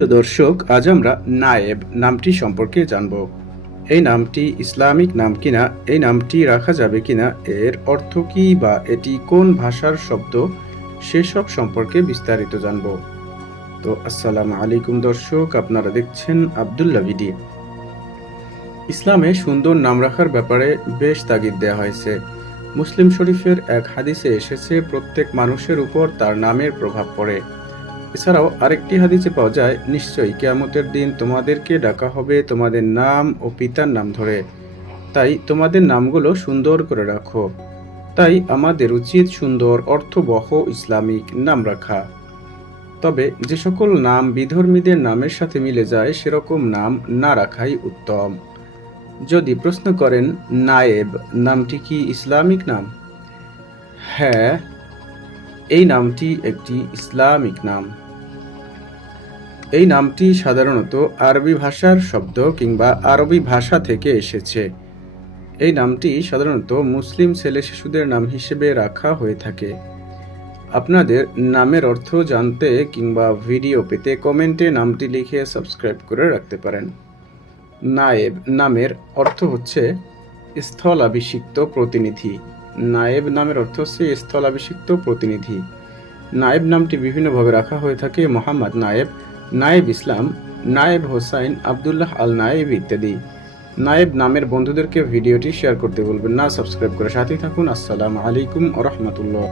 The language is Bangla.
তো দর্শক, আজ আমরা নায়েব নামটি সম্পর্কে জানব। এই নামটি ইসলামিক নাম কিনা, এই নামটি রাখা যাবে কিনা, এর অর্থ কি বা এটি কোন ভাষার শব্দ, সেসব সম্পর্কে বিস্তারিত জানব। তো আসসালামু আলাইকুম দর্শক, আপনারা দেখছেন আব্দুল্লাহ ভিডি। ইসলামে সুন্দর নাম রাখার ব্যাপারে বেশ তাগিদ দেওয়া হয়েছে। মুসলিম শরীফের এক হাদিসে এসেছে, প্রত্যেক মানুষের উপর তার নামের প্রভাব পড়ে। এছাড়াও আরেকটি হাদিসে পাওয়া যায়, নিশ্চয়ই কিয়ামতের দিন তোমাদেরকে ডাকা হবে তোমাদের নাম ও পিতার নাম ধরে, তাই তোমাদের নামগুলো সুন্দর করে রাখো। তাই আমাদের উচিত সুন্দর অর্থবহ ইসলামিক নাম রাখা। তবে যে সকল নাম বিধর্মীদের নামের সাথে মিলে যায়, সেরকম নাম না রাখাই উত্তম। যদি প্রশ্ন করেন নায়েব নামটি কি ইসলামিক নাম? হ্যাঁ, এই নামটি একটি ইসলামিক নাম। এই নামটি সাধারণত আরবি ভাষার শব্দ কিংবা আরবি ভাষা থেকে এসেছে। এই নামটি সাধারণত মুসলিম ছেলে শিশুদের নাম হিসেবে রাখা হয়ে থাকে। আপনাদের নামের অর্থ জানতে কিংবা ভিডিও পেতে কমেন্টে নামটি লিখে সাবস্ক্রাইব করে রাখতে পারেন। নায়েব নামের অর্থ হচ্ছে স্থলাভিষিক্ত প্রতিনিধি। নায়েব নামের অর্থ হচ্ছে স্থলাভিষিক্ত প্রতিনিধি। নায়েব নামটি বিভিন্নভাবে রাখা হয়ে থাকে: মোহাম্মদ নায়েব, নায়েব ইসলাম, নায়েব হোসাইন, আবদুল্লাহ আল নায়েব ইত্যাদি। নায়েব নামের বন্ধুদেরকে ভিডিওটি শেয়ার করতে বলবেন না। সাবস্ক্রাইব করে সাথেই থাকুন। আসসালামু আলাইকুম ওয়া রাহমাতুল্লাহ।